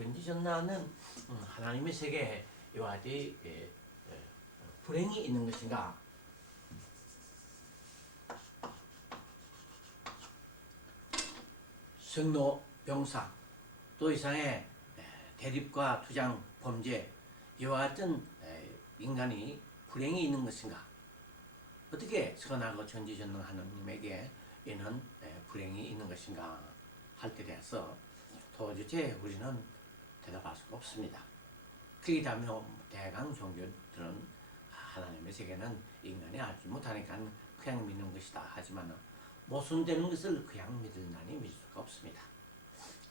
전지전능하는 음, 하나님의 세계에 이와 같이 예, 예, 불행이 있는 것인가? 성노, 병사, 또 이상의 에, 대립과 투장, 범죄 이와 같은 에, 인간이 불행이 있는 것인가? 어떻게 선하고 전지전능 하나님에게 이는 에, 불행이 있는 것인가 할 때 대해서 도저히 우리는 대답할 수가 없습니다. 그렇기 때문에 대강 종교들은 하나님의 세계는 인간이 알지 못하니까 그냥 믿는 것이다 하지만 모순되는 것을 그냥 믿을나니 믿을 수가 없습니다.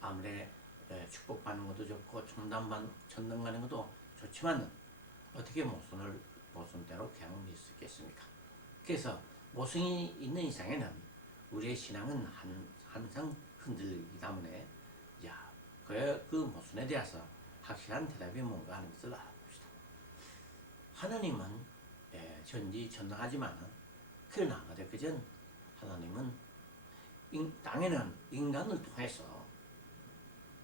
아무리 에, 축복받는 것도 좋고 천당받 천당 가는 것도 좋지만 어떻게 모순을 모순대로 그냥 믿을 수 있겠습니까? 그래서 모순이 있는 이상에는 우리의 신앙은 한, 항상 흔들리기 때문에 야, 그, 그 모순에 대해서 확실한 대답이 뭔가 하는 것을 알아봅시다. 하나님은 예, 전지전능하지만 그러나 어제그전 하나님은 인, 땅에는 인간을 통해서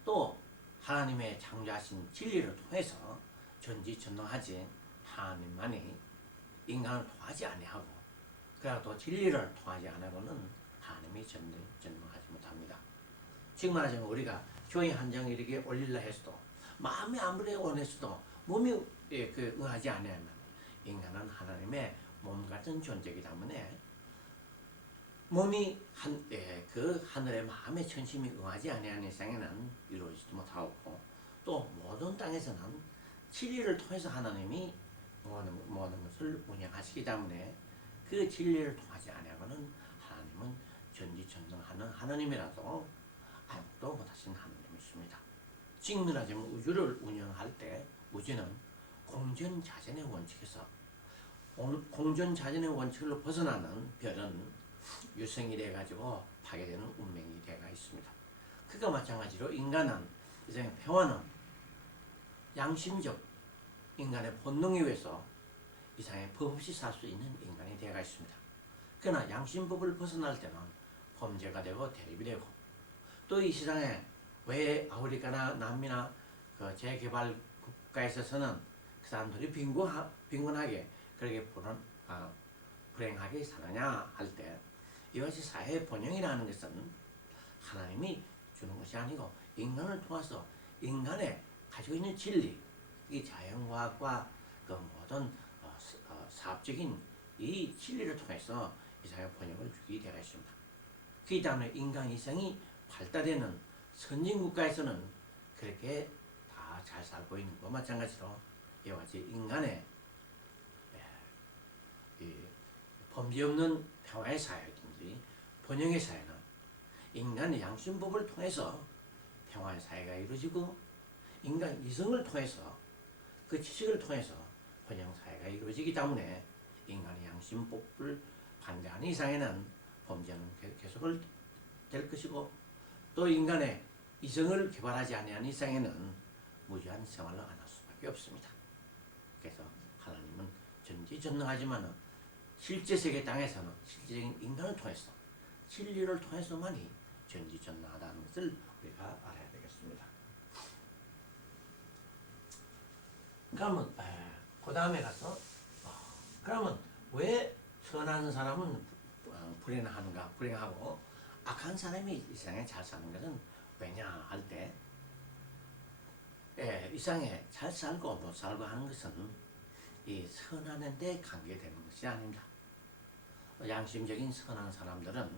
또 하나님의 창조하신 진리를 통해서 전지전능하지 하나님만이 인간을 통하지 아니하고 또 진리를 통하지 않으고는 하나님이 전능하지 못합니다. 지금 말하자면 우리가 교회 한 장 이렇게 올릴라 해서도 마음이 아무리 원했어도 몸이 예, 그 응하지 않으면 인간은 하나님의 몸 같은 존재이기 때문에 몸이 한, 예, 그 하늘의 마음의 천심이 응하지 아니하는 이상에는 이루어지지 못하고 또 모든 땅에서는 진리를 통해서 하나님이 모든, 모든 것을 운영하시기 때문에 그 진리를 통하지 아니하고는 하나님은 전지전능하는 하나님이라도 아무도 못하신 하나님이십니다. 직면하자면 우주를 운영할 때 우주는 공전 자전의 원칙에서 공전 자전의 원칙을 벗어나는 별은 유생이 돼가지고 파괴되는 운명이 되가 있습니다. 그가 마찬가지로 인간은 이제 평화는 양심적 인간의 본능에 의해서 이상의 법 없이 살 수 있는 인간이 되가 있습니다. 그러나 양심법을 벗어날 때는 범죄가 되고 대립이 되고 또이 세상에 왜 아프리카나 남미나 그 재개발 국가에 있어서는 그 사람들이 빈곤하, 빈곤하게 그렇게 불안, 아, 불행하게 사느냐 할 때 이것이 사회의 번영이라는 것은 하나님이 주는 것이 아니고 인간을 통해서 인간의 가지고 있는 진리, 이 자연과학과 그 모든 어, 어, 사업적인 이 진리를 통해서 이 사회 번영을 주게 되어 있습니다. 그렇기 때문에 인간 이상이 발달되는 선진 국가에서는 그렇게 다 잘 살고 있는 것과 마찬가지로 이와 같이 인간의 예, 이 범죄 없는 평화의 사회든지 번영의 사회는 인간의 양심법을 통해서 평화의 사회가 이루어지고 인간 이성을 통해서 그 지식을 통해서 번영 사회가 이루어지기 때문에 인간의 양심법을 반대하는 이상에는 범죄는 계속을 될 것이고 또 인간의 이성을 개발하지 아니한 이상에는 무지한 생활을 안 할 수밖에 없습니다. 그래서 하나님은 전지전능하지만 실제 세계 땅에서는 실제적인 인간을 통해서 진리를 통해서만이 전지전능하다는 것을 우리가 알아야 되겠습니다. 그러면 그 다음에 가서 어, 그러면 왜 선한 사람은 어, 불행하는가 불행하고 악한 사람이 이 세상에 잘 사는 것은 왜냐 할 때, 예, 이 세상에 잘 살고 못 살고 하는 것은 이 선하는 데 관계되는 것이 아닙니다. 양심적인 선한 사람들은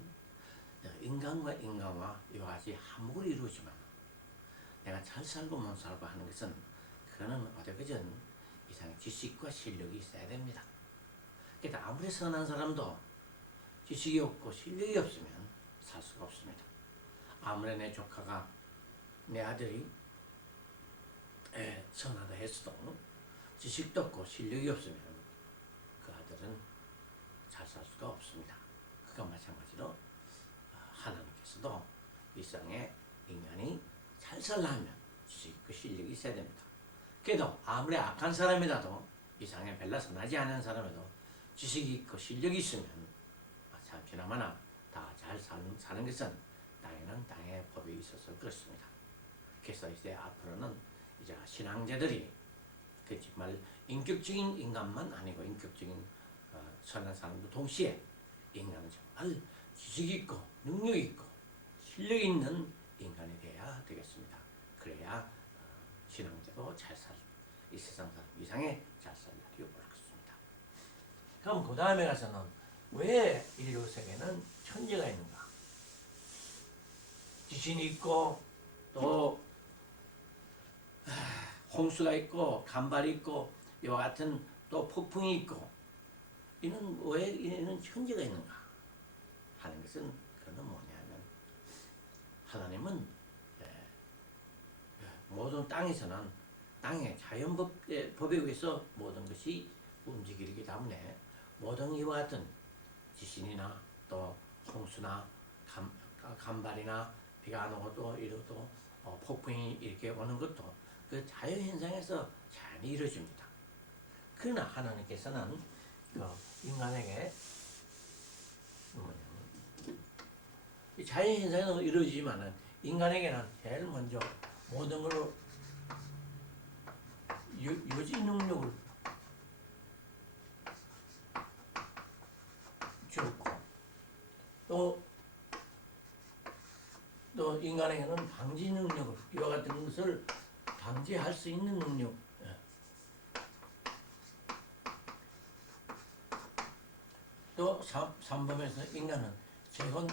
인간과 인간과 이와 같이 한목을 이루지만 내가 잘 살고 못 살고 하는 것은 그거는 어디까지는 이상 지식과 실력이 있어야 됩니다. 그러니까 아무리 선한 사람도 지식이 없고 실력이 없으면 살 수가 없습니다. 아무리 내 조카가 내 아들이 에, 선하다 했어도 지식도 없고 실력이 없으면 그 아들은 잘 살 수가 없습니다. 그가 마찬가지로 하나님께서도 이 세상에 인간이 잘 살려면 지식과 실력이 있어야 됩니다. 그래도 아무리 악한 사람이라도 이 세상에 별로 선하지 않은 사람에도 지식이 있고 실력이 있으면 잠시나마나 다 잘 사는, 사는 것은 땅에는 땅의 법이 있어서 그렇습니다. 그래서 이제 앞으로는 이제 신앙자들이 그 정말 인격적인 인간만 아니고 인격적인 어, 선한 사람도 동시에 인간은 정말 지식 있고 능력 있고 실력 있는 인간이 돼야 되겠습니다. 그래야 어, 신앙자도 잘 살, 이 세상 사람 이상의 잘 살 날이 올 것입니다. 그럼 그 다음에 가서는 왜 인류 세계는 천재가 있는가? 지진이 있고 또 아, 홍수가 있고 간발이 있고 이와 같은 또 폭풍이 있고 이는 왜 이는 천재가 있는가 하는 것은 그는 뭐냐면 하나님은 예, 예, 모든 땅에서는 땅의 자연법 예, 법에 의해서 모든 것이 움직이기 때문에 모든 이와 같은 지진이나 또 홍수나 간, 간발이나 비가 안 오고 또 이러도 어, 폭풍이 이렇게 오는 것도 그 자연 현상에서 자연히 이루어집니다. 그러나 하나님께서는 그 인간에게 자연 현상은 이루어지지만은 인간에게는 제일 먼저 모든 걸 유, 유지 능력을 주었고 또, 또 인간에게는 방지 능력을 이와 같은 것을 방지할 수 있는 능력 예. 또 3범에서 인간은 재건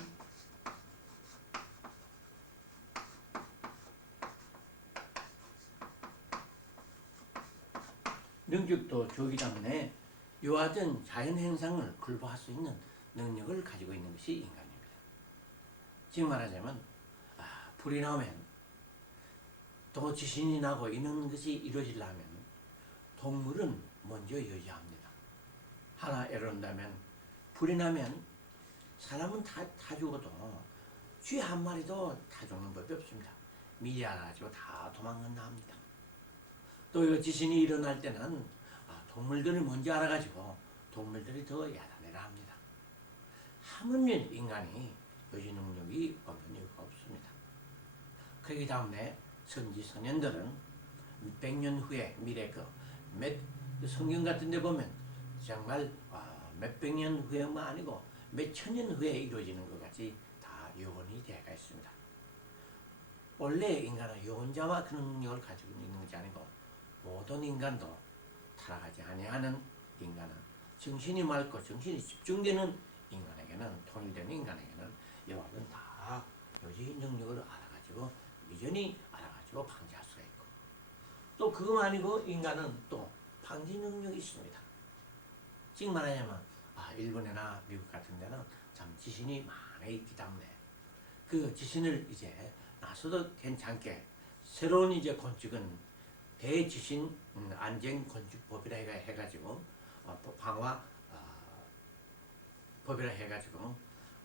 능력도 주기 때문에 이와 같은 자연 현상을 굴복할 수 있는 능력을 가지고 있는 것이 인간입니다. 지금 말하자면 아, 불이 나오면 또 지진이 나고 이런 것이 이루어지려면 동물은 먼저 유지합니다. 하나 예를 든다면 불이 나면 사람은 다, 다 죽어도 쥐 한 마리도 다 죽는 법이 없습니다. 미리 알아가지고 다 도망간다 합니다. 또 지진이 일어날 때는 아, 동물들을 먼저 알아가지고 동물들이 더 야단내라 합니다. 하물며 인간이 유지 능력이 없는 이유가 없습니다. 그렇기 때문에 선지 선현들은 백년 후에 미래 그몇 성경 같은 데 보면 정말 아, 몇백 년 후에만 아니고 몇 천 년 후에 이루어지는 것 같이 다 요원이 되어 있습니다. 원래 인간은 요원자와 그런 능력을 가지고 있는 것이 아니고 모든 인간도 타락하지 아니하는 인간은 정신이 맑고 정신이 집중되는 인간에게는 통일된 인간에게는 여와는 다 요지 능력을 알아가지고 미전히 알아가지고 방지할 수가 있고 또 그거 아니고 인간은 또 방지 능력이 있습니다. 지금 말하자면 아, 일본이나 미국 같은 데는 참 지진이 많이 있기 때문에 그 지진을 이제 나서도 괜찮게 새로운 이제 건축은 대지신 음, 안전 건축법이라 해가 해가지고 어, 또 방화 어, 법이라 해가지고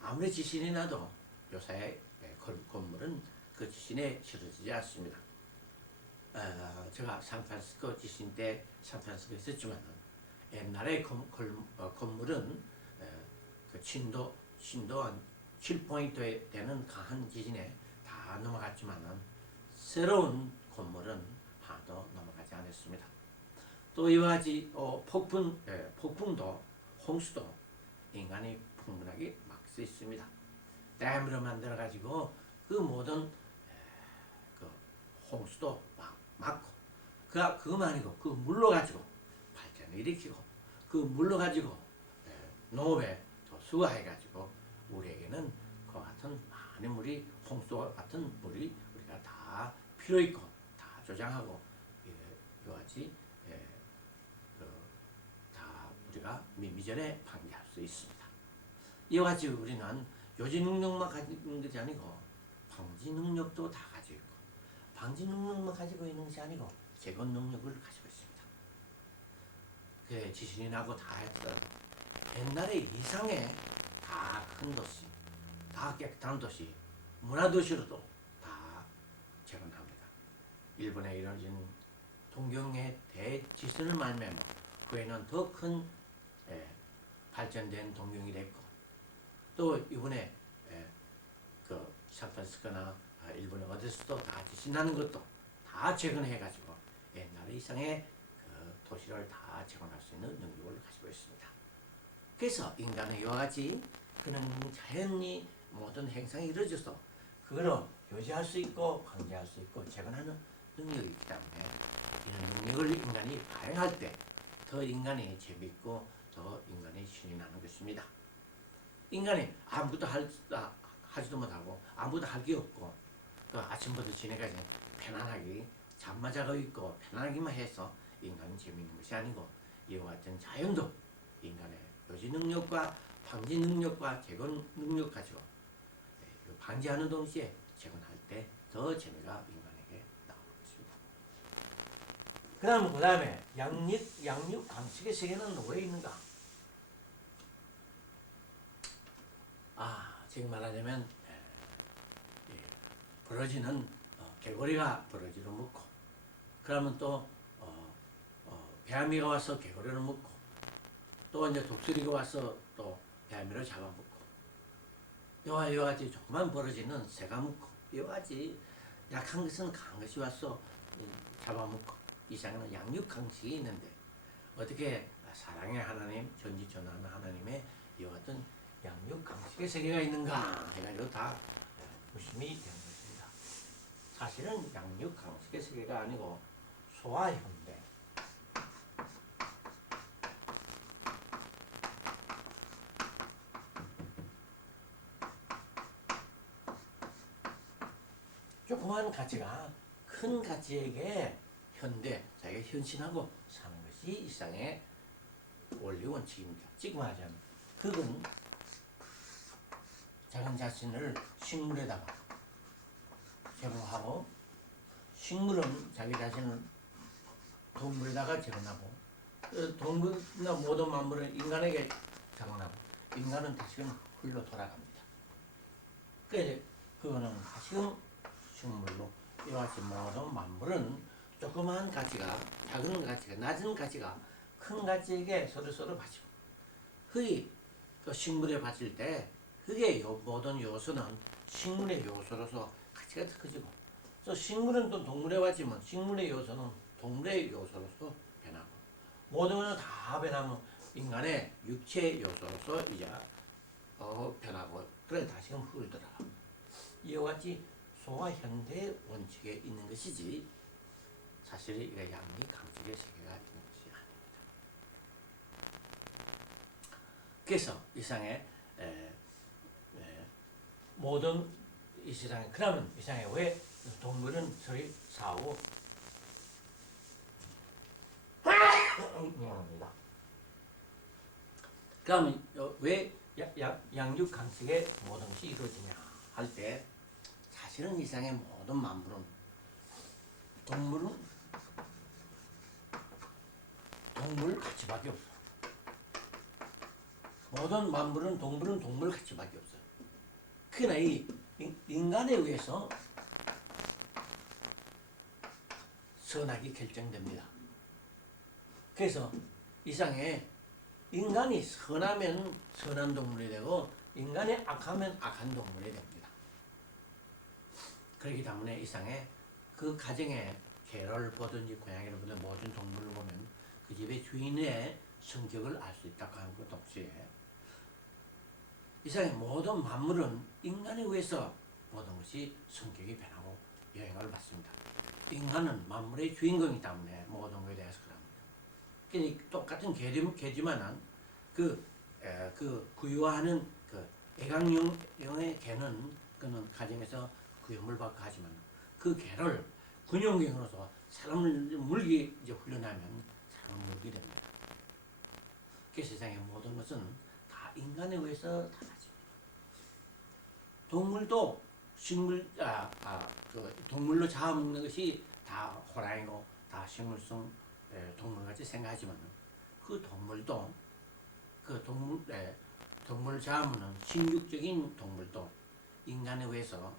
아무리 지진이 나도 요새 예, 건- 건물은 그 지진에 실어지지 않습니다. 어, 제가 샌프란시스코 지진 때 샌프란시스코에 있었지만 옛날에 건, 건, 어, 건물은 에, 그 진도 진도 한 7포인트 되는 강한 지진에 다 넘어갔지만은 새로운 건물은 하나도 넘어가지 않았습니다. 또 이와 같이 어, 폭풍, 예, 폭풍도 홍수도 인간이 풍분하게 막수 있습니다. 댐으로 만들어 가지고 그 모든 에, 그 홍수도 막 막고 그 그것만 아니고 그 물로 가지고 발전을 일으키고 그 물로 가지고 에, 농업에 또 수거해 가지고 우리에게는 그 같은 많은 물이 홍수와 같은 물이 우리가 다 필요 있고 다 조장하고 예, 이와 같이 예, 그, 다 우리가 미- 미전에 방지할 수 있습니다. 이와 같이 우리는 요지 능력만 가지고 것이 아니고 방지 능력도 다 가지고 있고 방지 능력만 가지고 있는 것이 아니고 재건 능력을 가지고 있습니다. 그 지진이 나고 다 했더라도 옛날에 이상의 다 큰 도시, 다 깨끗한 도시, 문화 도시로도 다 재건합니다. 일본에 이루어진 동경의 대지진을 말미암아 후에는 더큰 발전된 동경이 됐고 또 이번에 에, 그 샌프란시스코나 아, 일본에 어디서도 다 지진 나는 것도 다 재건해가지고 옛날 이상의 그 도시를 다 재건할 수 있는 능력을 가지고 있습니다. 그래서 인간은 이와 같이 그는 자연히 모든 행상이 이루어져서 그거를 유지할 수 있고 강제할 수 있고 재건하는 능력이 있기 때문에 이런 능력을 인간이 발행할 때 더 인간이 재밌고 더 인간이 신이 나는 것입니다. 인간이 아무것도 할, 아, 하지도 못하고 아무것도 할 게 없고 또 아침부터 지내까지 편안하게 잠만 자고 있고 편안하기만 해서 인간은 재밌는 것이 아니고 이와 같은 자연도 인간의 요지 능력과 방지 능력과 재건 능력 가지고 예, 그 방지하는 동시에 재건할 때 더 재미가 인간에게. 그다음 그 다음에 양육 양육 강식의 세계는 왜 있는가? 아 지금 말하자면 예, 예, 버러지는 어, 개구리가 버러지를 먹고 그러면 또 어, 어, 배아미가 와서 개구리를 먹고 또 이제 독수리가 와서 또 배아미를 잡아먹고 이와 이와 같이 조그만 버러지는 새가 먹고 이와 같이 약한 것은 강한 것이 와서 음, 잡아먹고 이상은 양육 강식이 있는데 어떻게 사랑의 하나님 전지전하는 하나님의 이와 같은 양육 강식의 세계가 있는가 해가지고 다 의심이 되는 것입니다. 사실은 양육 강식의 세계가 아니고 소아현대 조그마한 가치가 큰 가치에게 현대 자기가 현신하고 사는 것이 일상의 원리 원칙입니다. 지금 하자면 흙은 자기 자신을 식물에다가 제공하고 식물은 자기 자신을 동물에다가 제공하고 어, 동물이나 모든 만물은 인간에게 제공하고 인간은 다시금 흙로 돌아갑니다. 그래서 그거는 다시금 식물로 이와 같이 모든 만물은 조그마한 가치가 작은 가치가 낮은 가치가 큰 가치에게 서로 서로 바치고 흙이 그 식물에 바칠 때 흙의 요, 모든 요소는 식물의 요소로서 가치가 더 커지고 또 식물은 또 동물에 바치면 식물의 요소는 동물의 요소로서 변하고 모든 것은 다 변하면 인간의 육체 요소로서 이제 어, 변하고 그래 다시금 들어가 이와 같이 소와 현대의 원칙에 있는 것이지 사실 이게 양리 강직의 세계가 있는 것이 아닙니다. 그래서 이상의 모든 이 세상에 그러면 이 세상에 왜 동물은 서로 싸우고 미안합니다. 그러면 어, 왜 야- 야- 양육 강식의 모든 것이 이루어지냐 할 때 사실은 이 세상의 모든 만물은 동물은 동물 가치밖에 없어. 모든 만물은 동물은 동물 가치밖에 없어. 그러나 이 인- 인간에 의해서 선악이 결정됩니다. 그래서 이상에 인간이 선하면 선한 동물이 되고 인간이 악하면 악한 동물이 됩니다. 그렇기 때문에 이상에 그 가정에 개를 보든지 고양이를 보든 모든 동물을 보면 그 집의 주인의 성격을 알 수 있다고 하는 것 동시에 이상의 모든 만물은 인간에 의해서 모든 것이 성격이 변하고 영향을 받습니다. 인간은 만물의 주인공이기 때문에 모든 것에 대해서 그럽니다. 그러니까 똑같은 개지, 개지만은 그, 에, 그 구유하는 그 애강용의 개는 그는 가정에서 구형을 받고 하지만 그 개를 군용경으로서 사람을 물기 이제 훈련하면 사람을 물게 됩니다. 그 세상의 모든 것은 다 인간에 의해서 달라집니다. 동물도 식물 아, 아, 그 동물로 잡아먹는 것이 다 호랑이고 다 식물성 에, 동물같이 생각하지만 그 동물도 그 동물 에, 동물을 잡으면 식육적인 동물도 인간에 의해서